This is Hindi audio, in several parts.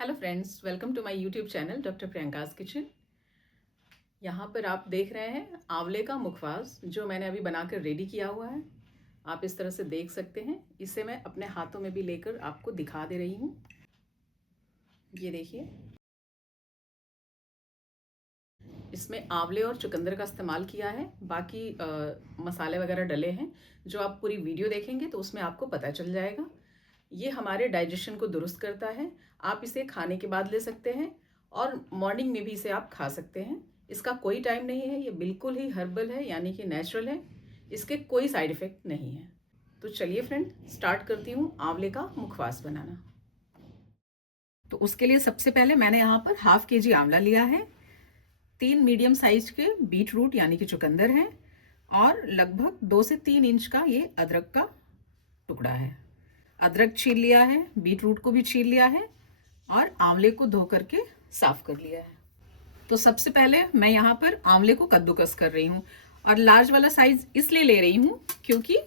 Hello friends, welcome to my YouTube channel doctor Priyanka's kitchen. यहाँ पर आप देख रहे हैं आंवले का मुखवास जो मैंने अभी बनाकर रेडी किया हुआ है। आप इस तरह से देख सकते हैं। इसे मैं अपने हाथों में भी लेकर आपको दिखा दे रही हूँ। ये देखिए, इसमें आंवले और चुकंदर का इस्तेमाल किया है। बाकी मसाले वगैरह डले हैं जो आप पूरी वीडियो देखेंगे तो उसमें आपको पता चल जाएगा। ये हमारे डाइजेशन को दुरुस्त करता है। आप इसे खाने के बाद ले सकते हैं और मॉर्निंग में भी इसे आप खा सकते हैं। इसका कोई टाइम नहीं है, ये बिल्कुल ही हर्बल है, यानी कि नेचुरल है। इसके कोई साइड इफ़ेक्ट नहीं है। तो चलिए फ्रेंड, स्टार्ट करती हूँ आंवले का मुखवास बनाना। तो उसके लिए सबसे पहले मैंने यहाँ पर हाफ केजी आंवला लिया है, 3 मीडियम साइज के बीट रूट यानी कि चुकंदर हैं और लगभग 2 से 3 इंच का ये अदरक का टुकड़ा है। अदरक छील लिया है, बीट रूट को भी छील लिया है और आंवले को धो करके साफ कर लिया है। तो सबसे पहले मैं यहाँ पर आंवले को कद्दूकस कर रही हूँ और लार्ज वाला साइज इसलिए ले रही हूँ क्योंकि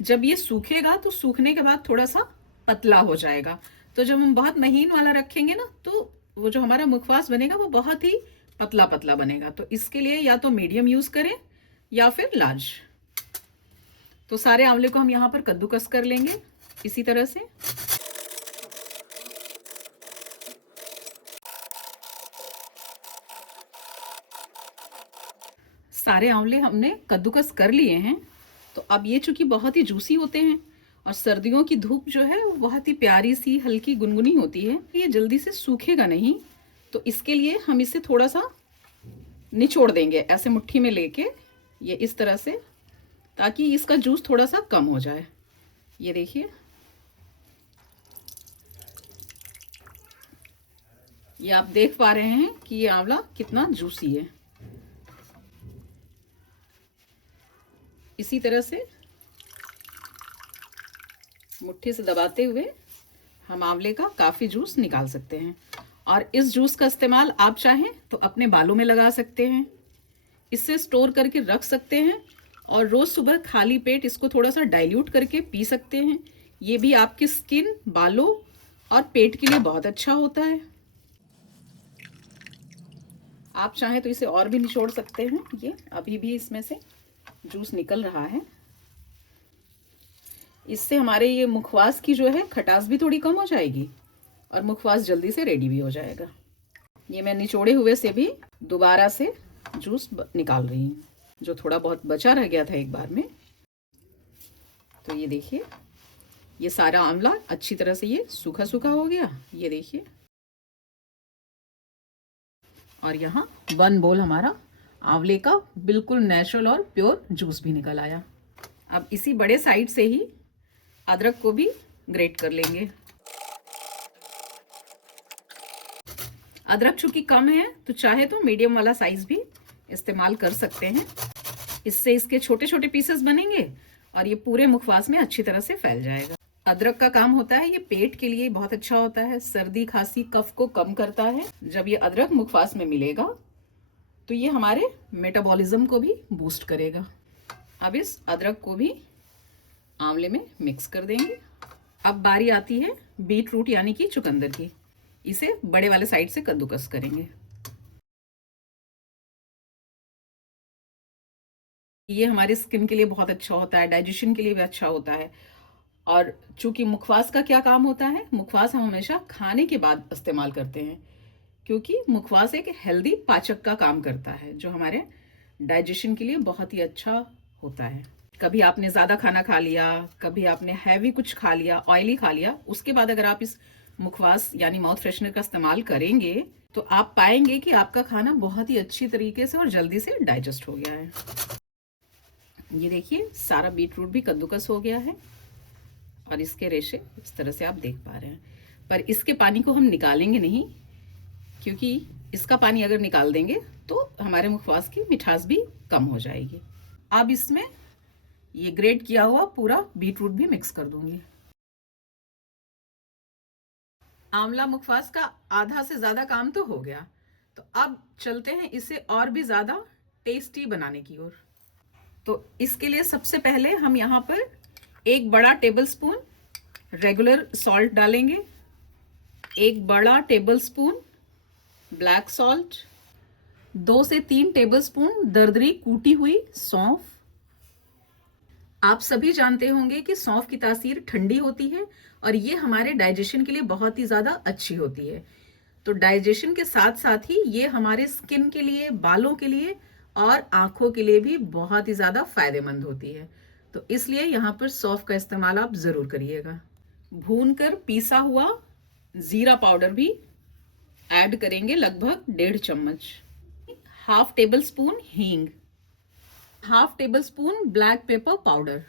जब ये सूखेगा तो सूखने के बाद थोड़ा सा पतला हो जाएगा। तो जब हम बहुत महीन वाला रखेंगे ना तो वो जो हमारा मुखवास बनेगा वो बहुत ही पतला पतला बनेगा। तो इसके लिए या तो मीडियम यूज करें या फिर लार्ज। तो सारे आंवले को हम यहाँ पर कद्दूकस कर लेंगे इसी तरह से। सारे आंवले हमने कद्दूकस कर लिए हैं। तो अब ये चूंकि बहुत ही जूसी होते हैं और सर्दियों की धूप जो है वो बहुत ही प्यारी सी हल्की गुनगुनी होती है, ये जल्दी से सूखेगा नहीं। तो इसके लिए हम इसे थोड़ा सा निचोड़ देंगे ऐसे मुट्ठी में लेके, ये इस तरह से, ताकि इसका जूस थोड़ा सा कम हो जाए। ये देखिए, ये आप देख पा रहे हैं कि ये आंवला कितना जूसी है। इसी तरह से मुट्ठी से दबाते हुए हम आंवले का काफ़ी जूस निकाल सकते हैं। और इस जूस का इस्तेमाल आप चाहें तो अपने बालों में लगा सकते हैं, इससे स्टोर करके रख सकते हैं और रोज़ सुबह खाली पेट इसको थोड़ा सा डाइल्यूट करके पी सकते हैं। ये भी आपकी स्किन, बालों और पेट के लिए बहुत अच्छा होता है। आप चाहें तो इसे और भी निचोड़ सकते हैं। ये अभी भी इसमें से जूस निकल रहा है। इससे हमारे ये मुखवास की जो है खटास भी थोड़ी कम हो जाएगी और मुखवास जल्दी से रेडी भी हो जाएगा। ये मैं निचोड़े हुए से भी दोबारा से जूस निकाल रही हूँ, जो थोड़ा बहुत बचा रह गया था एक बार में। तो ये देखिए, ये सारा आंवला अच्छी तरह से ये सूखा सूखा हो गया। ये देखिए, और यहाँ 1 बोल हमारा आंवले का बिल्कुल नेचुरल और प्योर जूस भी निकल आया। अब इसी बड़े साइड से ही अदरक को भी ग्रेट कर लेंगे। अदरक चूंकि कम है तो चाहे तो मीडियम वाला साइज भी इस्तेमाल कर सकते हैं। इससे इसके छोटे छोटे पीसेस बनेंगे और ये पूरे मुखवास में अच्छी तरह से फैल जाएगा। अदरक का काम होता है, ये पेट के लिए बहुत अच्छा होता है, सर्दी खांसी कफ को कम करता है। जब ये अदरक मुखवास में मिलेगा तो ये हमारे मेटाबॉलिज्म को भी बूस्ट करेगा। अब इस अदरक को भी आंवले में मिक्स कर देंगे। अब बारी आती है बीट रूट यानी कि चुकंदर की। इसे बड़े वाले साइड से कद्दूकस करेंगे। ये हमारी स्किन के लिए बहुत अच्छा होता है, डाइजेशन के लिए भी अच्छा होता है। और चूंकि मुखवास का क्या काम होता है, मुखवास हम हमेशा खाने के बाद इस्तेमाल करते हैं क्योंकि मुखवास एक हेल्दी पाचक का काम करता है जो हमारे डाइजेशन के लिए बहुत ही अच्छा होता है। कभी आपने ज़्यादा खाना खा लिया, कभी आपने हैवी कुछ खा लिया, ऑयली खा लिया, उसके बाद अगर आप इस मुखवास यानी माउथ फ्रेशनर का इस्तेमाल करेंगे तो आप पाएंगे कि आपका खाना बहुत ही अच्छी तरीके से और जल्दी से डाइजेस्ट हो गया है। ये देखिए, सारा बीट रूट भी कद्दूकस हो गया है और इसके रेशे इस तरह से आप देख पा रहे हैं। पर इसके पानी को हम निकालेंगे नहीं क्योंकि इसका पानी अगर निकाल देंगे तो हमारे मुखवास की मिठास भी कम हो जाएगी। अब इसमें ये ग्रेट किया हुआ पूरा बीट रूट भी मिक्स कर दूंगी। आंवला मुखवास का आधा से ज्यादा काम तो हो गया। तो अब चलते हैं इसे और भी ज्यादा टेस्टी बनाने की ओर। तो इसके लिए सबसे पहले हम यहाँ पर 1 बड़ा टेबल स्पून रेगुलर सॉल्ट डालेंगे। 1 बड़ा टेबलस्पून ब्लैक सॉल्ट, 2 से 3 टेबलस्पून दरदरी कूटी हुई सौंफ। आप सभी जानते होंगे कि सौंफ की तासीर ठंडी होती है और ये हमारे डाइजेशन के लिए बहुत ही ज़्यादा अच्छी होती है। तो डाइजेशन के साथ साथ ही ये हमारे स्किन के लिए, बालों के लिए और आंखों के लिए भी बहुत ही ज़्यादा फायदेमंद होती है। तो इसलिए यहाँ पर सौंफ का इस्तेमाल आप ज़रूर करिएगा। भूनकर पीसा हुआ ज़ीरा पाउडर भी ऐड करेंगे, लगभग 1.5 चम्मच। हाफ टेबल स्पून हींग, half table spoon black pepper powder,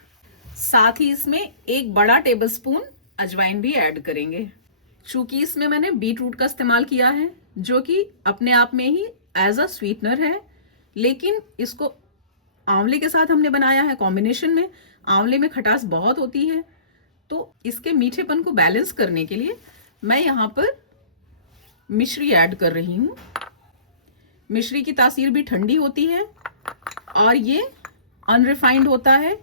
साथ ही इसमें 1 बड़ा टेबल स्पून अजवाइन भी ऐड करेंगे। चूंकि इसमें मैंने बीट रूट का इस्तेमाल किया है जो कि अपने आप में ही एज अ स्वीटनर है, लेकिन इसको आंवले के साथ हमने बनाया है कॉम्बिनेशन में। आंवले में खटास बहुत होती है, तो इसके मीठेपन को बैलेंस करने के लिए मैं यहाँ पर मिश्री ऐड कर रही हूँ। मिश्री की तासीर भी ठंडी होती है और ये अनरिफाइंड होता है।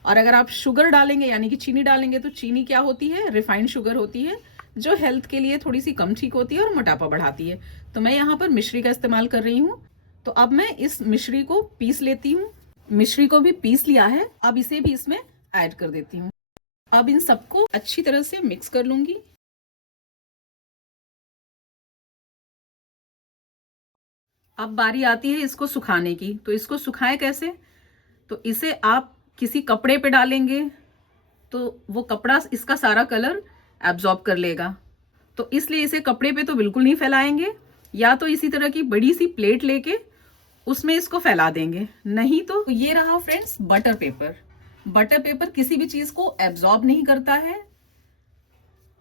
और अगर आप शुगर डालेंगे यानी कि चीनी डालेंगे तो चीनी क्या होती है, रिफाइंड शुगर होती है, जो हेल्थ के लिए थोड़ी सी कम ठीक होती है और मोटापा बढ़ाती है। तो मैं यहाँ पर मिश्री का इस्तेमाल कर रही हूँ। तो अब मैं इस मिश्री को पीस लेती हूँ। मिश्री को भी पीस लिया है, अब इसे भी इसमें ऐड कर देती हूँ। अब इन सबको अच्छी तरह से मिक्स कर लूंगी। अब बारी आती है इसको सुखाने की। तो इसको सुखाएं कैसे? तो इसे आप किसी कपड़े पे डालेंगे तो वो कपड़ा इसका सारा कलर एब्जॉर्ब कर लेगा। तो इसलिए इसे कपड़े पे तो बिल्कुल नहीं फैलाएंगे, या तो इसी तरह की बड़ी सी प्लेट लेके उसमें इसको फैला देंगे। नहीं तो ये रहा friends butter paper. Butter paper किसी भी चीज को एब्जॉर्ब नहीं करता है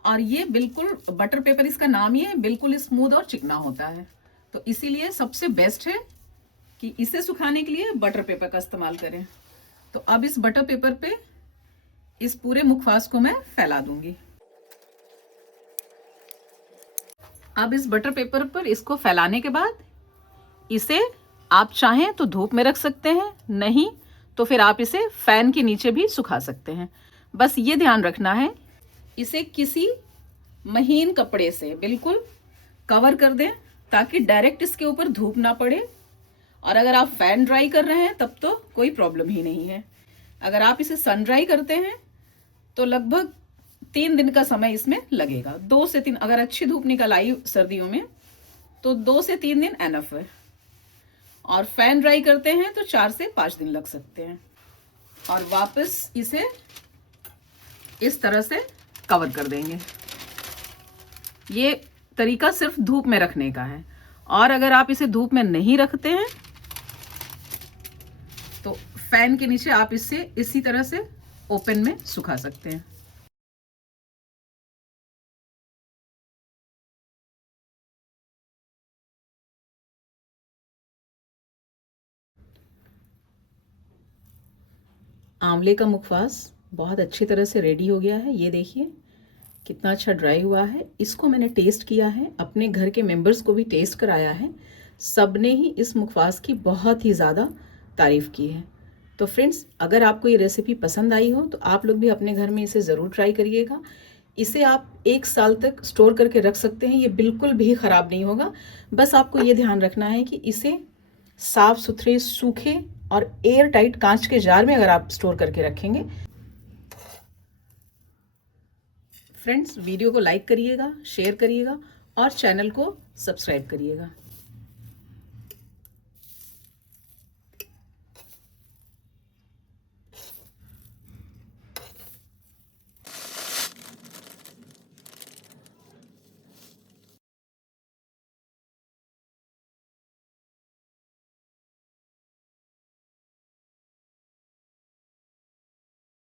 और ये बिल्कुल, बटर पेपर इसका नाम ही है, बिल्कुल स्मूथ और चिकना होता है। तो इसीलिए सबसे बेस्ट है कि इसे सुखाने के लिए बटर पेपर का इस्तेमाल करें। तो अब इस बटर पेपर पे इस पूरे मुखवास को मैं फैला दूंगी। अब इस बटर पेपर पर इसको फैलाने के बाद इसे आप चाहें तो धूप में रख सकते हैं, नहीं तो फिर आप इसे फैन के नीचे भी सुखा सकते हैं। बस ये ध्यान रखना है, इसे किसी महीन कपड़े से बिल्कुल कवर कर दें ताकि डायरेक्ट इसके ऊपर धूप ना पड़े। और अगर आप फैन ड्राई कर रहे हैं तब तो कोई प्रॉब्लम ही नहीं है। अगर आप इसे सन ड्राई करते हैं तो लगभग 3 दिन का समय इसमें लगेगा। 2 से 3, अगर अच्छी धूप निकल आई सर्दियों में तो 2 से 3 दिन एनफ है, और फैन ड्राई करते हैं तो 4 से 5 दिन लग सकते हैं। और वापस इसे इस तरह से कवर कर देंगे। ये तरीका सिर्फ धूप में रखने का है, और अगर आप इसे धूप में नहीं रखते हैं तो फैन के नीचे आप इसे इसी तरह से ओपन में सुखा सकते हैं। आंवले का मुखवास बहुत अच्छी तरह से रेडी हो गया है। ये देखिए कितना अच्छा ड्राई हुआ है। इसको मैंने टेस्ट किया है, अपने घर के मेंबर्स को भी टेस्ट कराया है। सब ने ही इस मुखवास की बहुत ही ज़्यादा तारीफ़ की है। तो फ्रेंड्स, अगर आपको ये रेसिपी पसंद आई हो तो आप लोग भी अपने घर में इसे ज़रूर ट्राई करिएगा। इसे आप 1 साल तक स्टोर करके रख सकते हैं, ये बिल्कुल भी ख़राब नहीं होगा। बस आपको ये ध्यान रखना है कि इसे साफ़ सुथरे, सूखे और एयर टाइट कांच के जार में अगर आप स्टोर करके रखेंगे। फ्रेंड्स, वीडियो को लाइक करिएगा, शेयर करिएगा और चैनल को सब्सक्राइब करिएगा।